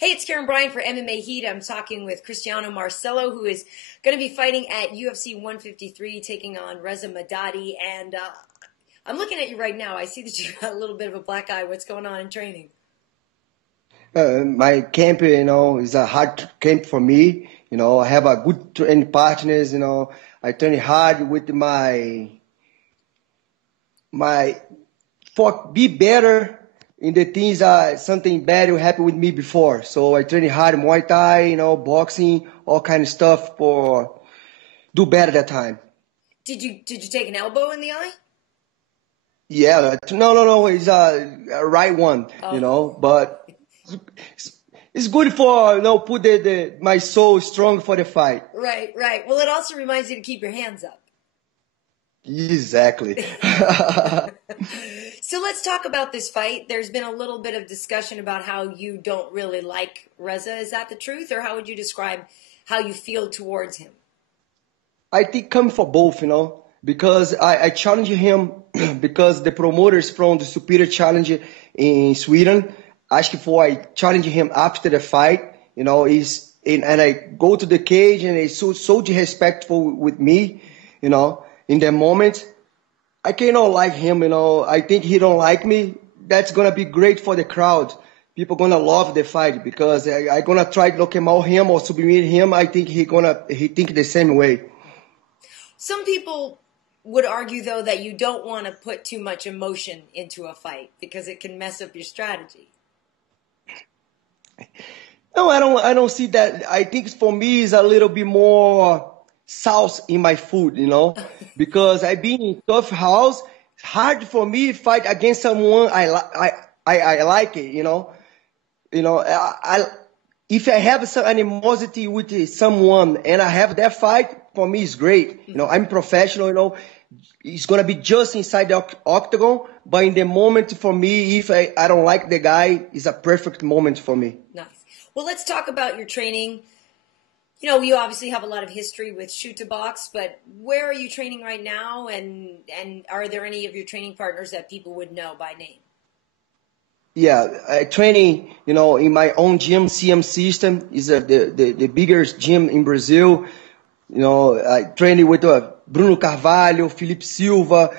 Hey, it's Karyn Bryant for MMA H.E.A.T. I'm talking with Cristiano Marcello, who is going to be fighting at UFC 153, taking on Reza Madadi. And I'm looking at you right now. I see that you got a little bit of a black eye. What's going on in training? My camp, is a hard camp for me. I have a good training partners. I train hard with my for be better in the things something bad will happen with me before. So I train hard Muay Thai, boxing, all kind of stuff for do better that time. Did you take an elbow in the eye? Yeah, no, it's a right one, but it's good for put my soul strong for the fight. Right. Well, it also reminds you to keep your hands up. Exactly. So let's talk about this fight. There's been a little bit of discussion about how you don't really like Reza. Is that the truth, or how would you describe how you feel towards him? I think come for both, because I challenge him because the promoters from the Superior Challenge in Sweden asked for I challenge him after the fight, and I go to the cage and he's so disrespectful with me, in the moment. I cannot like him, I think he don't like me. That's going to be great for the crowd. People going to love the fight because I going to try to knock him out him or submit him. I think he think the same way. Some people would argue, though, that you don't want to put too much emotion into a fight because it can mess up your strategy. No, I don't see that. I think for me it's a little bit more sauce in my food, because I've been in tough house. It's hard for me to fight against someone I like it, if I have some animosity with someone and I have that fight, for me it's great. I'm professional, it's going to be just inside the octagon, but in the moment for me, if I don't like the guy, it's a perfect moment for me. Nice. Well, let's talk about your training. You obviously have a lot of history with Chute Boxe, but where are you training right now, and are there any of your training partners that people would know by name? Yeah, I training, in my own gym. CM System is the biggest gym in Brazil. I training with Bruno Carvalho, Felipe Silva,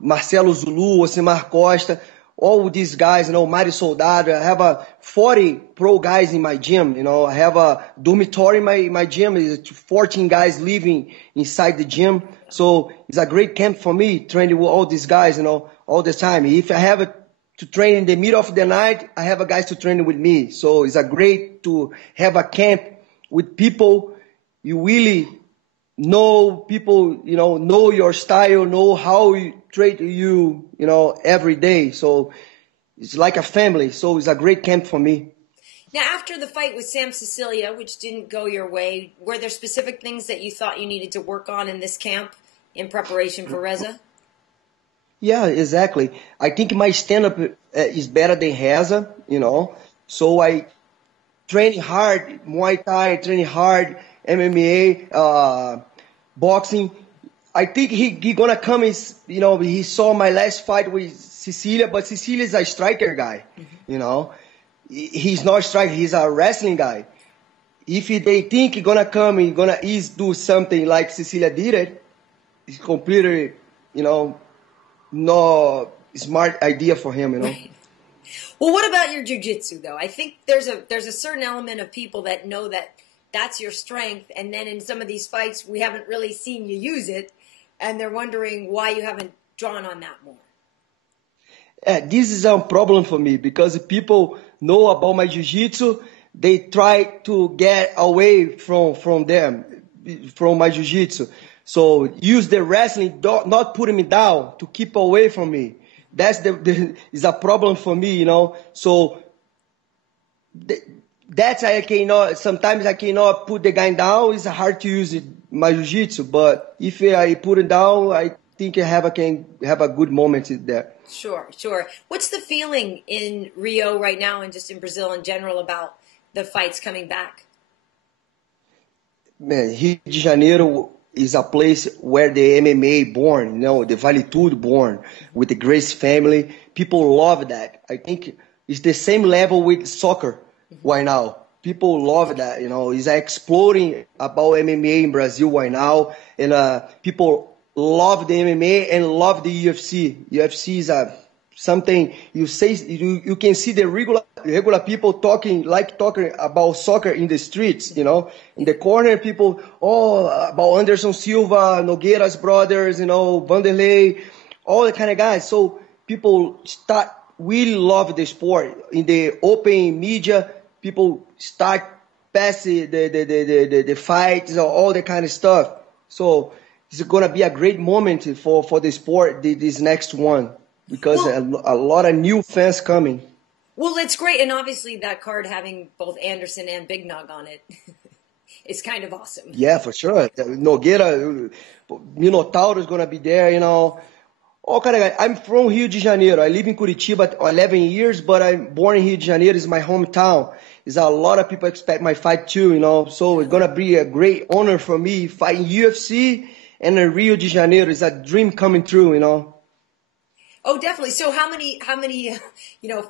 Marcelo Zulu, Osimar Costa. All these guys, Mário Soldado. I have 40 pro guys in my gym. I have a dormitory in my gym. It's 14 guys living inside the gym. So it's a great camp for me, training with all these guys, all the time. If I have to train in the middle of the night, I have a guys to train with me. So it's a great to have a camp with people you really know, people, know your style, know how you treat you, every day. So it's like a family. So it's a great camp for me. Now, after the fight with Sam Sicilia, which didn't go your way, were there specific things that you thought you needed to work on in this camp in preparation for Reza? Yeah, exactly. I think my stand-up is better than Reza, So I train hard, Muay Thai, train hard, MMA, boxing. I think he gonna come. He saw my last fight with Sicilia, but Sicilia is a striker guy. He's not a striker. He's a wrestling guy. If they think he's gonna come, he's gonna do something like Sicilia did it. It's completely, no smart idea for him. Right. Well, what about your jiu-jitsu, though? I think there's a certain element of people that know that that's your strength, and then in some of these fights, we haven't really seen you use it, and they're wondering why you haven't drawn on that more. This is a problem for me because people know about my jiu-jitsu. They try to get away from my jiu-jitsu. So use the wrestling, not putting me down, to keep away from me. That's is a problem for me, So that's sometimes I cannot put the guy down. It's hard to use my jiu-jitsu, but if I put it down, I think I can have a good moment there. Sure. What's the feeling in Rio right now and just in Brazil in general about the fights coming back? Man, Rio de Janeiro is a place where the MMA born, the Vale Tudo born, with the Grace family. People love that. I think it's the same level with soccer. right now. People love that, you know. It's exploding about MMA in Brazil right now. And people love the MMA and love the UFC. UFC is something you can see the regular people talking about soccer in the streets, you know. In the corner, people, about Anderson Silva, Nogueira's brothers, you know, Vanderlei, all the kind of guys. So people really love the sport. In the open media, people start passing the fights, all that kind of stuff. So it's going to be a great moment for the sport, this next one, because a lot of new fans coming. Well, it's great. And obviously that card having both Anderson and Big Nog on it is kind of awesome. Yeah, for sure. Nogueira, Minotauro is going to be there, you know. All kind of guys. I'm from Rio de Janeiro. I live in Curitiba 11 years, but I'm born in Rio de Janeiro. It's my hometown. It's a lot of people expect my fight too, you know. So it's gonna be a great honor for me fighting UFC and in Rio de Janeiro. It's a dream coming true, you know. Oh, definitely. So how many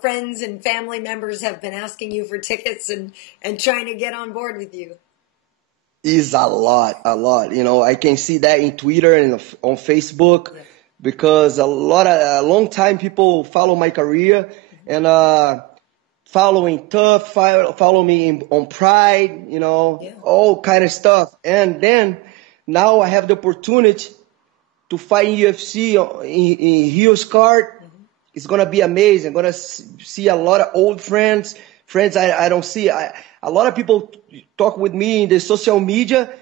friends and family members have been asking you for tickets and trying to get on board with you? It's a lot. You know, I can see that in Twitter and on Facebook. Yeah. Because a long time people follow my career and following Tough, follow me on Pride, you know, all kind of stuff. And then now I have the opportunity to fight in UFC in Rio's card. It's gonna be amazing. I'm gonna see a lot of old friends I don't see. A lot of people talk with me in the social media.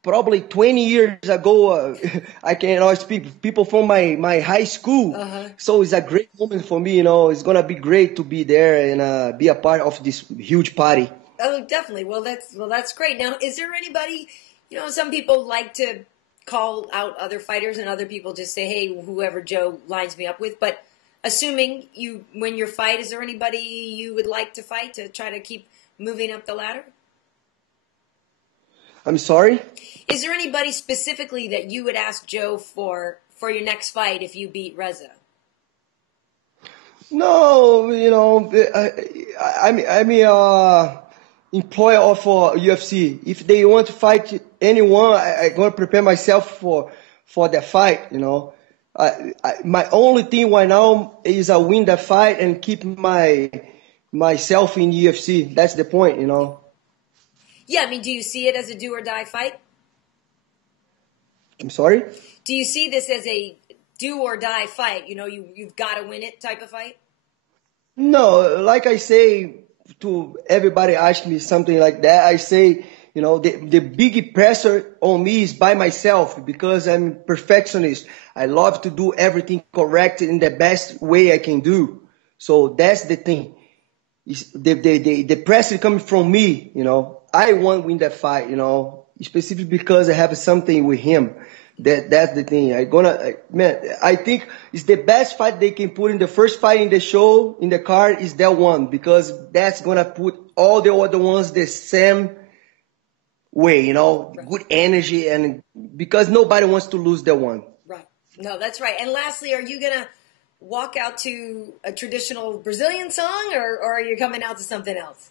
Probably 20 years ago, I can speak people from my high school. So it's a great moment for me, you know. It's gonna be great to be there and be a part of this huge party. Oh, definitely. Well, that's great. Now, is there anybody? You know, some people like to call out other fighters, and other people just say, "Hey, whoever Joe lines me up with." But assuming you win your fight, is there anybody you would like to fight to try to keep moving up the ladder? I'm sorry? Is there anybody specifically that you would ask Joe for your next fight if you beat Reza? No, you know, I'm employee of UFC. If they want to fight anyone, I'm going to prepare myself for the fight, you know. My only thing right now is win the fight and keep myself in UFC. That's the point, you know. Yeah, I mean, do you see it as a do or die fight? I'm sorry? Do you see this as a do or die fight? You know, you've got to win it type of fight? No, like I say to everybody ask me something like that, I say, you know, the big pressure on me is by myself because I'm a perfectionist. I love to do everything correct in the best way I can do. So that's the thing. The pressure coming from me, you know. I want to win that fight, you know, specifically because I have something with him. That's the thing. I think it's the best fight they can put in the first fight in the show, in the card, is that one, because that's gonna put all the other ones the same way, you know, good energy, and because nobody wants to lose that one. Right. No, that's right. And lastly, are you gonna walk out to a traditional Brazilian song, or are you coming out to something else?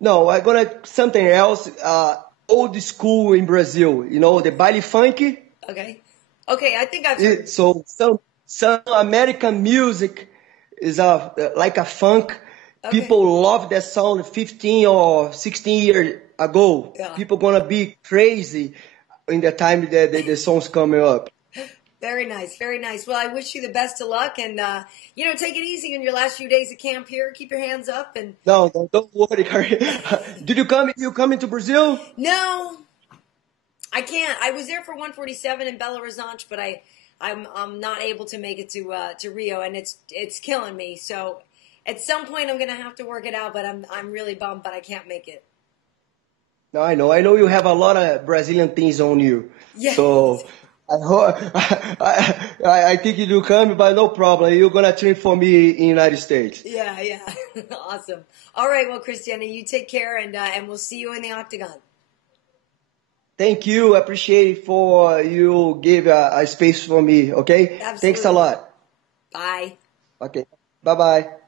No, I'm gonna something else. Old school in Brazil, you know, the baile funk. Okay, I think I've heard. So some American music is like a funk. Okay. People love that sound 15 or 16 years ago. Yeah. People gonna be crazy in the time that the song's coming up. Very nice, very nice. Well, I wish you the best of luck, and take it easy in your last few days of camp here. Keep your hands up, and no, don't worry, Karyn. Did you come into Brazil? No, I can't. I was there for 147 in Belo Horizonte, but I'm not able to make it to Rio, and it's killing me. So at some point I'm gonna have to work it out, but I'm really bummed, but I can't make it. No, I know you have a lot of Brazilian things on you. Yeah. So. I think you do come, but no problem. You're going to train for me in the United States. Yeah. Awesome. All right, well, Cristiano, you take care, and we'll see you in the octagon. Thank you. I appreciate it for you give a space for me, okay? Absolutely. Thanks a lot. Bye. Okay. Bye-bye.